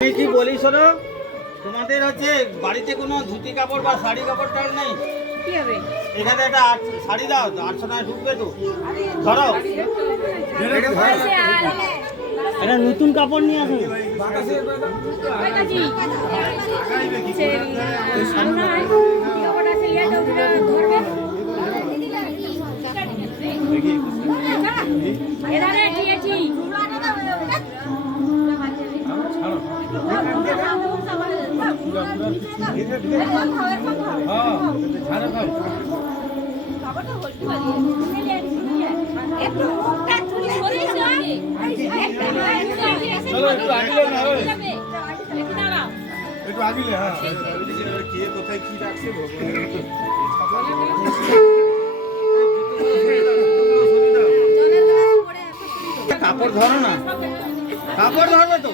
আমি কি বলি শোনো, তোমাদের হচ্ছে বাড়িতে কোনো ধুতি কাপড় বা শাড়ি কাপড় টাল নেই? কি হবে? এখানে একটা শাড়ি দাও, 800 টাকা ঢুকবে তো। ধরো এটা নতুন কাপড় নিয়ে আসো। কাপড় ধরো না, কাপড় ধরবে তো।